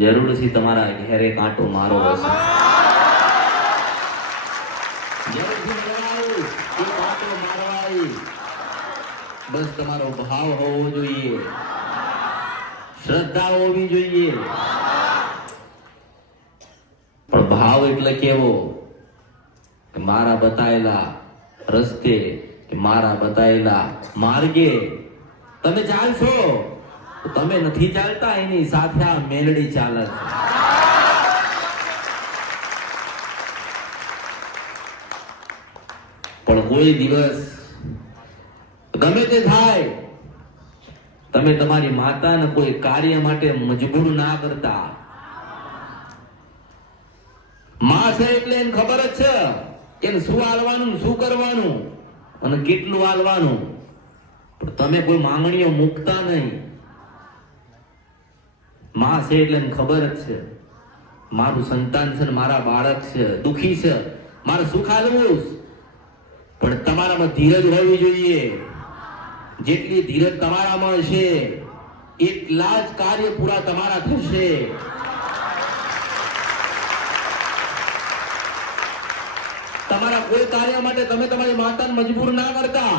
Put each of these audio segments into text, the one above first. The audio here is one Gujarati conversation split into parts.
જરૂર છે તમારા ઘેરે કાંટો મારો હશે, જરૂરથી જણાવું કે કાંટો મારવાય. બસ તમારો ભાવ હોવો જોઈએ, શ્રદ્ધા હોવી જોઈએ. પણ ભાવ એટલે કેવો કે મારા બતાયેલા રસ્તે કે મારા બતાયેલા માર્ગે તમે ચાલશો તો તમે નથી ચાલતા, એની સાથે આ મેલડી ચાલે છે. પણ કોઈ દિવસ ગમે તે થાય તમે તમારી માતાને કોઈ કાર્ય માટે મજબૂર ના કરતા. માં છે એટલે એને ખબર જ છે કે શું હાલવાનું, શું કરવાનું અને કેટલું હાલવાનું. પણ તમે કોઈ માંગણીઓ મૂકતા નહીં. માં છે એટલે એને ખબર જ છે મારું સંતાન છે, મારા બાળક છે, દુખી છે, મારે સુખ હાલવું. પણ તમારામાં ધીરજ હોવી જોઈએ. જેટલી ધીરજ તમારામાં હશે એટલા જ કાર્ય પૂરા તમારા થશે. તમારા કોઈ કાર્ય માટે તમે તમારી માતાને મજબૂર ના કરતા.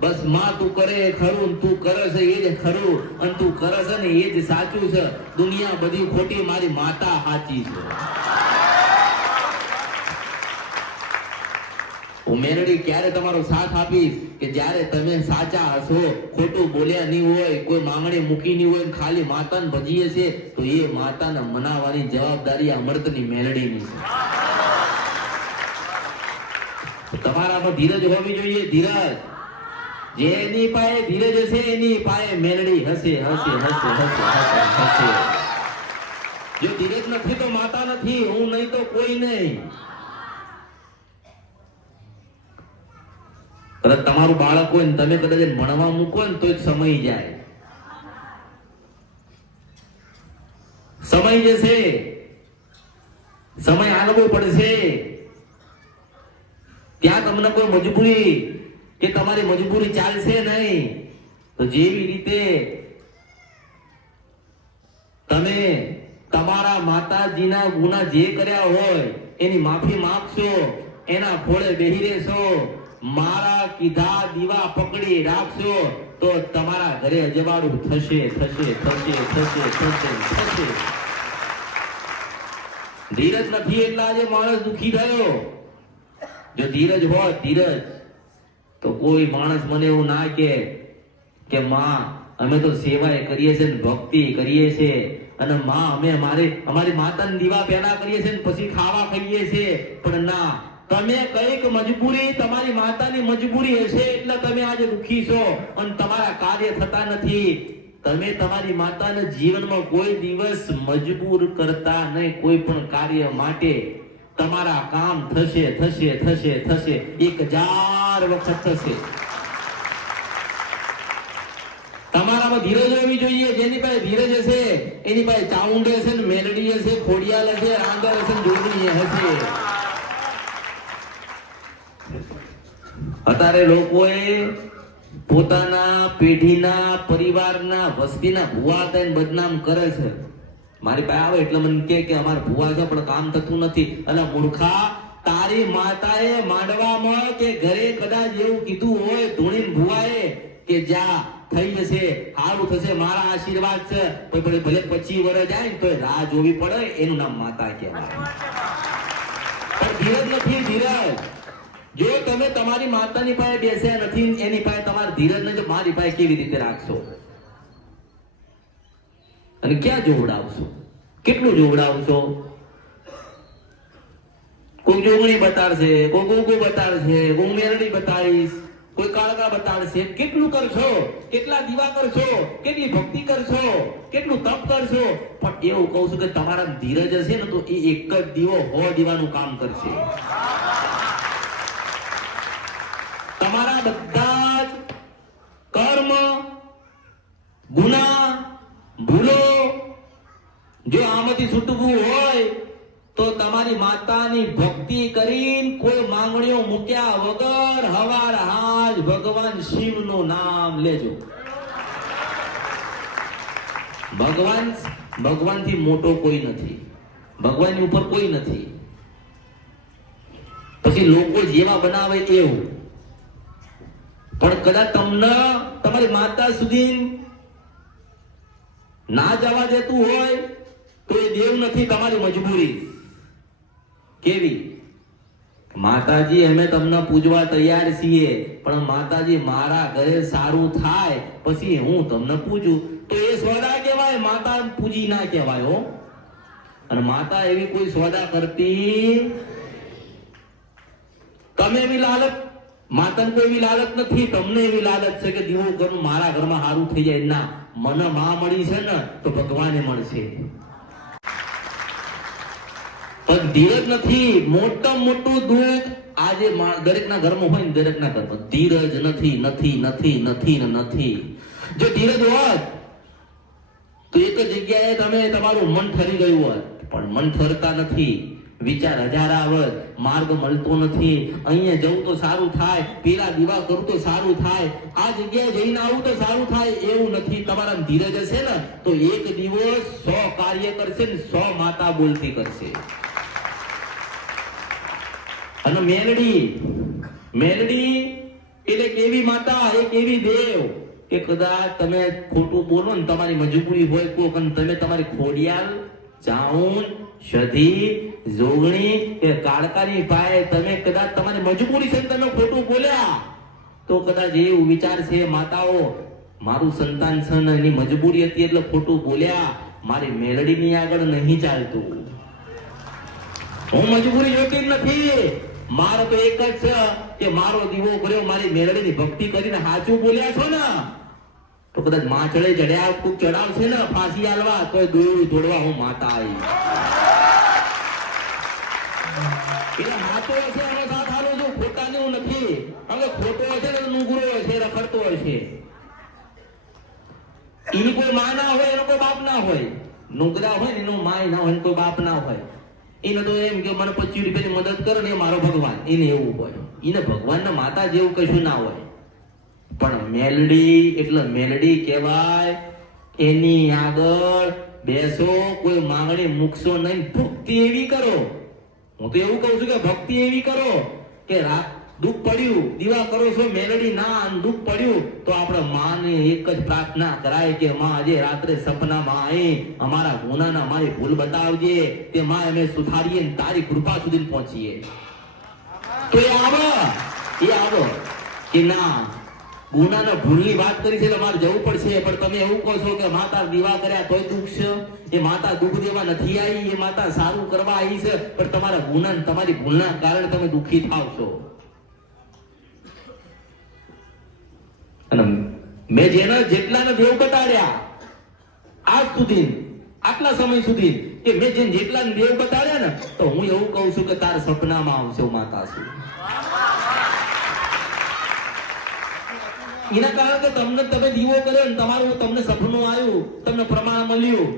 બસ માં તું કરે ખરું, તું કરે છે એ જ ખરું, અને તું કરે છે ને એ જ સાચું છે. દુનિયા બધી ખોટી, મારી માતા સાચી છે. હું મેરડી ક્યારે તમારો સાથ આપીશ કે જ્યારે તમે સાચા હશો, ખોટું બોલ્યા નહીં હોય, કોઈ માંગણી મૂકી નહીં હોય, ખાલી માતાને ભજીએ છે તો એ માતાને મનાવવાની જવાબદારી અમૃતની મેલડીની છે. તમારામાં ધીરજ હોવી જોઈએ. ધીરજ, જેની પાસે ધીરજ હશે એની પાસે મેલડી હશે, હશે, હશે, હશે, હશે, હશે. જો ધીરજ નથી તો માતા નથી, હું નહીં તો કોઈ નહીં. કદાચ તમારું બાળક હોય ને તમે કદાચ ભણવા મૂકો ને તો જ સમય જાય, સમય જશે, સમય આલવો પડશે. ત્યાં તમને કોઈ મજબૂરી કે તમારી મજબૂરી ચાલશે નહીં. તો જેવી રીતે તમે તમારા માતાજીના ગુના જે કર્યા હોય એની માફી માંગશો, એના ખોળે બેહી રહેશો, મારા કીધા દીવા પકડી રાખશો તો તમારા ઘરે અજવાળું થશે, થશે, થશે, થશે, થશે, થશે. ધીરજ નથી એટલે આજે માણસ દુખી થયો. જો ધીરજ હોય, ધીરજ, તો કોઈ માણસ મને એવું ના કે માં અમે તો સેવાય કરીએ છીએ ને ભક્તિ કરીએ છીએ અને માં અમે અમારી માતાને દીવા પેલા કરીએ છીએ ને પછી ખાવા ખાઈએ છીએ. પણ ના, તમે કઈક મજબૂરી, તમારી માતાની મજબૂરી હશે એટલે તમે આજે દુખી છો અને તમારા કાર્ય થતા નથી. તમે તમારી માતાને જીવનમાં કોઈ દિવસ મજબૂર કરતા નહીં કોઈ પણ કાર્ય માટે. તમારા કામ થશે, થશે, થશે, થશે, 1000 વખત થશે. તમારામાં ધીરજ હોવી જોઈએ. જેની પાસે ધીરજ હશે એની પાસે ચાઉંડ હશે ને મેલડી હશે, ખોડિયાલ હશે, રાંગર હશે, જોડણી હશે. અત્યારે લોકોએ પોતાના પેઢીના, પરિવારના, વસ્તીના ભુવા થઈને બદનામ કરે છે. મારી પાસે આવે એટલે મને કે અમારા ભુવા છે પણ કામ થતું નથી. એટલે મૂર્ખા, તારી માતાએ માંડવામાં કે ઘરે કદાચ એવું કીધું હોય ધૂણીન ભુવાએ કે જા થઈ જશે, સારું થશે, મારા આશીર્વાદ છે, ભલે 25 વર્ષ જાય ને તો રાહ જોવી પડે, એનું નામ માતા કહેવાય. પણ ધીરજ નથી. ધીરજ, જો તમે તમારી માતાની પાસે બેસ્યા નથી, એની પાસે તમારી ધીરજ નથી, તો મારી પાસે કેવી રીતે રાખશો અને ક્યાં જોવડાવશો, કેટલું જોવડાવશો? કોઈ જોગણી બતાડશે, કોઈ ગોગો બતાડશે, કોઈ મેરડી બતાડીશ, કોઈ કાળકા બતાડશે. કેટલું કરશો, કેટલા દીવા કરશો, કેટલી ભક્તિ કરશો, કેટલું તપ કરશો? પણ એવું કહું છું કે તમારા ધીરજ હશે ને તો એ એક જ દીવો 100 દીવાનું કામ કરશે. તમારા બધા જ કર્મ, ગુના, ભૂલો જો આમાંથી છૂટવું હોય તો તમારી માતાની ભક્તિ કરીને કોઈ માંગણીઓ મૂક્યા વગર હવાર હાજ ભગવાન શિવનું નામ લેજો. ભગવાન ભગવાનથી મોટો કોઈ નથી, ભગવાનની ઉપર કોઈ નથી. પછી લોકો જેવા બનાવે એવું. પણ કદાચ તમને તમારી માતા સુધી ના જવા દેતું હોય તો એ દેવ નથી, તમારી મજબૂરી. કેવી? માતાજી અમે તમને પૂજવા તૈયાર છીએ, પણ માતાજી મારા ઘરે સારું થાય પછી હું તમને પૂજું, તો એ સોદા કહેવાય, માતા પૂજી ના કહેવાય હો. અને માતા એવી કોઈ સોદા કરતી. તમે એવી લાલચ, માતાને કોઈ એવી લાલચ નથી, તમને એવી લાલચ છે કે દીવો કરું મારા ઘરમાં સારું થઈ જાય. ના, મને માં મળી છે ને તો ભગવાને મળશે. પણ ધીરજ નથી મોટું મોટું દુઃખ આજે દરેકના ઘરમાં હોય ને, દરેકના ઘરમાં ધીરજ નથી, નથી નથી નથી નથી. જો ધીરજ હોત તો એક જગ્યાએ તમે તમારું મન ઠરી ગયું હોત, પણ મન ઠરતા નથી. વિચાર હજાર આવત, માર્ગ મળતો નથી. અહીંયા જવું તો સારું થાય, પેલા દીવા કરું તો સારું થાય, આ જગ્યાએ જઈને આવું તો સારું થાય, એવું નથી. તમારા ધીરજ હશે ને તો એક દિવસ 100 કાર્ય કરશે ને 100 માતા બોલતી કરશે. અને મેલડી, મેલડી એટલે કેવી માતા, એક એવી દેવ કે કદાચ તમે ખોટું બોલો ને, તમારી મજબૂરી હોય કોક, અને તમે તમારી ખોડિયાલ, ચાઉન, સધી, જોગણી કે કાળકાની પાયે તમે કદાચ તમારી મજબૂરી છે તમે ખોટું બોલ્યા, તો કદાચ એવું વિચારશે માતાઓ મારું સંતાન છે ને એની મજબૂરી હતી એટલે ખોટું બોલ્યા, મારી મેલડીની આગળ નહીં ચાલતું. હું મજબૂરી જોતી નથી, મારો તો એક જ છે કે મારો દીવો કર્યો, મારી મેલડીની ભક્તિ કરીને સાચું બોલ્યા છો ને તો કદાચ માછડે ચડ્યા કોક ચડાવશે ને ફાંસી આલવા તો દોરડું તોડવા હું માતા આવી. એટલે હાથો હશે એનો સાથ હાલો છું, ખોટાને હું નથી. હવે ખોટો હશે ને નુગરો હશે, રખડતો હશે. એની કોઈ માં ના હોય, એનો કોઈ બાપ ના હોય. નુગરા હોય ને એનો માય ના હોય, કોઈ બાપ ના હોય. એને તો એમ કે મને 25 રૂપિયાની મદદ કરો ને એ મારો ભગવાન, એને એવું હોય. એને ભગવાનના માતા જેવું કશું ના હોય. પણ મેલડી એટલે મેલડી કહેવાય, એની આગળ બેસો, કોઈ માંગણી મૂકશો નહીં, ભક્તિ એવી કરો. હું તો એવું કહું છું કે ભક્તિ એવી કરો કે દુઃખ પડ્યું દીવા કરો છો મેલડી ના, દુઃખ પડ્યું તો આપણે માને એક જ પ્રાર્થના કરાય કે માં આજે રાત્રે સપનામાં આવી અમારા ગુનાના અમારી ભૂલ બતાવજે, તે માં અમે સુધારીએ ને તારી કૃપા સુધી પહોંચીએ. તો એ આવો કે ના ગુનાના ભૂલની વાત કરી છે એટલે મારે જવું પડશે, પણ તમે એવું કહો છો કે માતા દીવા કર્યા તોય દુઃખ છે, એ માતા દુઃખ દેવા નથી આવી, એ માતા સારું કરવા આવી છે, પણ તમારા ગુના તમારી ભૂલના કારણે તમે દુઃખી થાવ છો. અને મેં જેટલાને દેવ બતાડ્યા આજ સુધી, આટલા સમય સુધી, કે મેં જેટલાને દેવ બતાડ્યા ને તો હું એવું કહું છું કે તારા સપનામાં આવશે માતા છું. એના કારણે કે તમને તમે દીવો કર્યો ને તમારું તમને સપનું આવ્યું, તમને પ્રમાણ મળ્યું.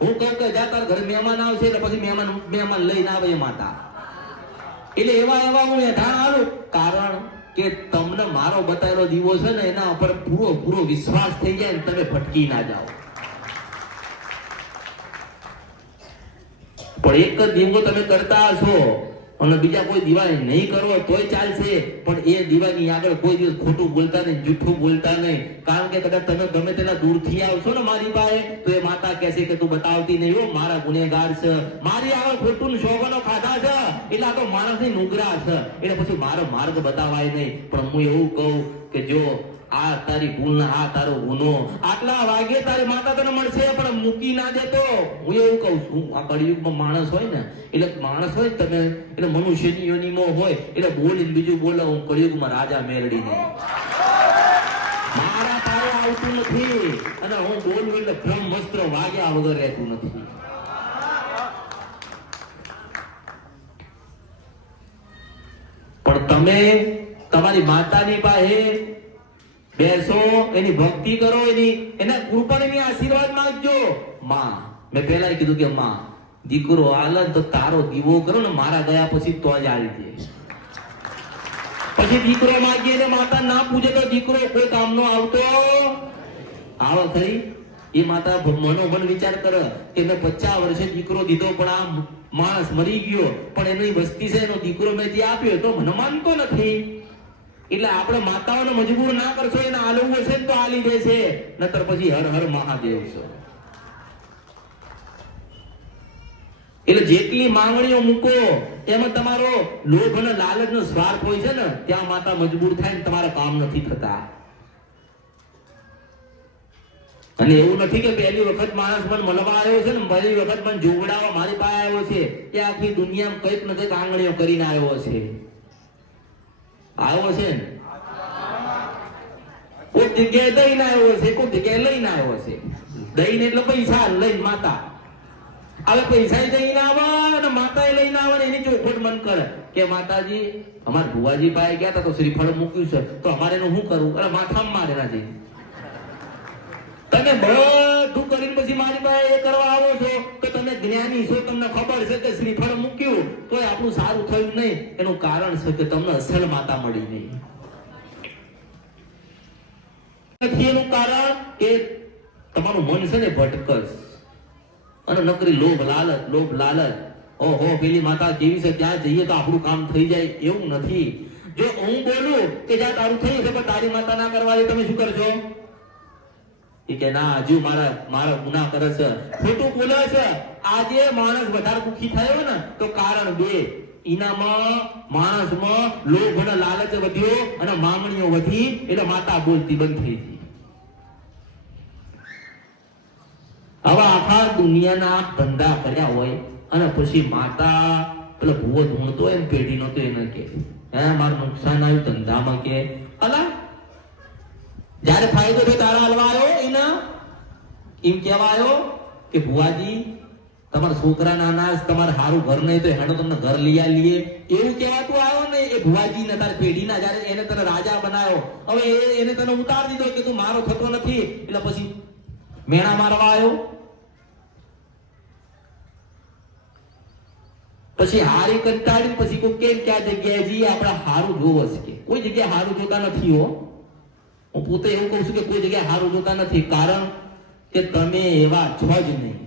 હું કહું કે જા તાર ઘરે મહેમાન આવશે એટલે પછી મહેમાન લઈને આવે એ માતા. એટલે એવા હું ધારણ આવું, કારણ કે તમને મારો બતાવેલો દીવો છે ને એના ઉપર પૂરો વિશ્વાસ થઈ જાય ને તમે ભટકી ના જાઓ. પણ એક જ દીવો તમે કરતા હશો અને બીજા કોઈ દીવા નહીં કરો તોય ચાલશે, પણ એ દીવાની આગળ કોઈ દિવસ ખોટું બોલતા નહીં, જૂઠું બોલતા નહીં. કારણ કે કદાચ તમે ગમે તેના દૂરથી આવશો ને મારી પાસે તો એ માતા કહેશે કે તું બતાવતી નહીં હો, મારા ગુનેગાર છે, મારી આગળ ખોટું શોભનો ખાધા છે એટલે આ તો માણસની નુગરા છે, એટલે પછી મારો માર્ગ બતાવાય નહીં. પણ હું એવું કહું કે જો આ તારી ભૂલ ના, આ તારો ગુનો, આટલા વાગે તારી માતા તને મળશે પણ મૂકી ના દેતો. હું એવું કહું છું, આ કળિયુગમાં માણસ હોય ને એટલે માણસ હોય તમે એટલે મનુષ્યની યોનિમાં હોય એટલે બોલીને બીજું બોલો, હું કળિયુગમાં રાજા મેલડી નહીં, મારા તારે આવતું નથી, અને હું બોલું એટલે બ્રહ્મસ્ત્ર વાગ્યા વગર રહેતું નથી. પણ તમે તમારી માતાની પાસે બેસો, એની ભક્તિ કરો, એના કૃપાની આશીર્વાદ માંગજો. માં મેં પહેલા કીધું કે માં દીકરો આલે તો તારો દીવો કરો ને મારા ગયા પછી તો જ આવી દે. પછી દીકરો માગીએ ને માતા ના પૂજે તો દીકરો કોઈ કામનો આવતો આવો ખરી. એ માતા મનોમન વિચાર કરે કે મેં 50 વર્ષે દીકરો દીધો પણ આ માણસ મરી ગયો, પણ એની વસ્તી છે એનો દીકરો મેં જે આપ્યો તો મને માનતો નથી. એટલે આપણે માતાઓને મજબૂર ના કરશો, એને આલવું હશે ને તો આલી દેશે, નતર પછી હર હર મહાદેવ છો. એટલે જેટલી માંગણીઓ મૂકો એમાં તમારો લોભ અને લાલચનો સ્વાર્થ હોય છે ને, ત્યાં માતા મજબૂર થાય ને તમારા કામ નથી થતા. અને એવું નથી કે પહેલી વખત માણસ મને મળવા આવ્યો છે ને, પહેલી વખત મને જોવડાવવા મારી પાસે આવ્યો છે, એ આખી દુનિયામાં કંઈક ને કંઈક આંગળીઓ કરીને આવ્યો છે. આવ્યો છે ને, કોઈ જગ્યાએ દઈને આવ્યો છે, કોઈ જગ્યાએ લઈને આવ્યો છે. દઈને એટલે પૈસા, લઈને માતા. હવે પૈસા દઈને આવે અને માતા લઈને આવે, એની ચોખવટ મન કરે કે માતાજી અમારા ભુવાજી પાસે ગયા હતા તો શ્રીફળ મૂક્યું છે, તો અમારે એનું શું કરવું? અરે માથામાં મારે ના જઈ. તમે બધું કરીને પછી મારી પાસે એ કરવા આવો છો તો તમે જ્ઞાની છો, તમને ખબર છે કે શ્રીફળ મૂક્યું તો આપણું સારું થયું નહીં. એનું કારણ છે કે તમને અસલ માતા મળી નહીં. એનું કારણ કે તમારું મન છે ને ભટકસ, અને નકરી લોભ લાલચ. ઓહો પેલી માતા જેવી છે ત્યાં જઈએ તો આપણું કામ થઈ જાય, એવું નથી. જો હું બોલું કે જ્યાં તારું થયું છે પણ તારી માતા ના કરવા દે, તમે શું કરશો? કે ના હજુ મારા ગુનાહ કરે છે, ખોટું બોલે છે. આજે માણસ વધારે દુઃખી થયો ને તો કારણ બે, એનામાં માણસમાં લોભ અને લાલચ વધ્યો અને માંગણીઓ વધી, એટલે માતા બોલતી બંધ થઈ ગઈ. હવે આખા દુનિયાના ધંધા કર્યા હોય અને પછી માતા પેલો ભૂવો ધૂણતો હોય ને પેઢીનો, તો એને કે હે મારું નુકસાન આવ્યું ધંધામાં, કે અલા જયારે ફાયદો થયો તારા હલવા આવ્યો એના એમ કહેવાયો કે ભુવાજી તમારા છોકરા નાના, તમારે સારું ઘર નહીં તો હેડો તમને ઘર લઈ આલીએ, એવું કહેવાતું આવ્યો ને એ ભુવાજી ને તારી પેઢીના. જયારે એને તને રાજા બનાવ્યો, હવે એને તને ઉતાર દીધો કે તું મારો થતો નથી, એટલે પછી મેણા મારવા આવ્યો. પછી હારી કંટાળી પછી કોઈ કેમ ક્યાં જગ્યાએ જઈએ, આપણે હારું જોવો છે, કોઈ જગ્યાએ હારું જોતા નથી. હું પોતે એવું કહું છું કે કોઈ જગ્યાએ હારું જોતા નથી, કારણ કે તમે એવા છો જ નહીં.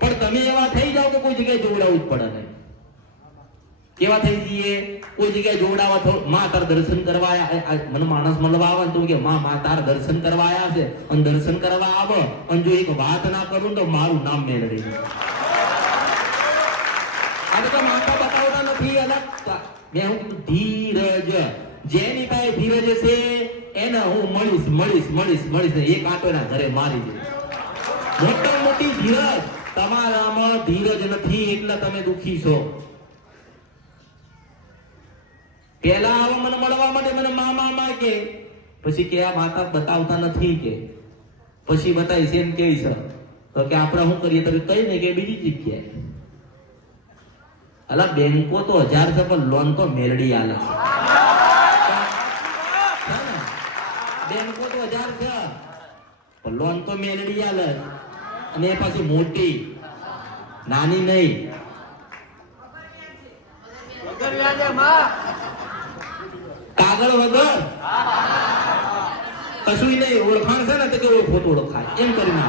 પણ તમે એવા થઈ જાઓ કે કોઈ જગ્યાએ જોવડાવવું જ પડે નહીં. કેવા થઈ જઈએ? કોઈ જગ્યાએ જોવડાવવા થો, માં તાર દર્શન કરવા મને માણસ મળવા આવે તો કે માં તાર દર્શન કરવા આવ્યા છે, અને દર્શન કરવા આવે અને જો એક વાત ના કરું તો મારું નામ મેળવી દે. આ તો માતા બતાવતા નથી. અલગ મેં હું ધીરજ, જેની પાસે ધીરજ છે એને હું મળીશ ને એક આંટો એના ઘરે મારી દે. મોટી ધીરજ તમારામાં ધીરજ નથી એટલે તમે દુખી છો. પેલા આવો મને મળવા માટે મને મા કે, પછી કે આ માતા બતાવતા નથી, કે પછી બતાવીશ એમ કે છે તો કે આપણે શું કરીએ તો કઈ નહીં કે બીજી જગ્યાએ. અલા બેંકો તો 1000 છે પણ લોન તો મેલડી આલે છે. બેંકો તો 1000 છે પણ લોન તો મેલડી આલે, અને પછી મોટી, નાની નહીં. કાગળ વગર કશું નહીં, ઓળખાણ છે ને તો કે ખોટું ઓળખાય એમ કરીને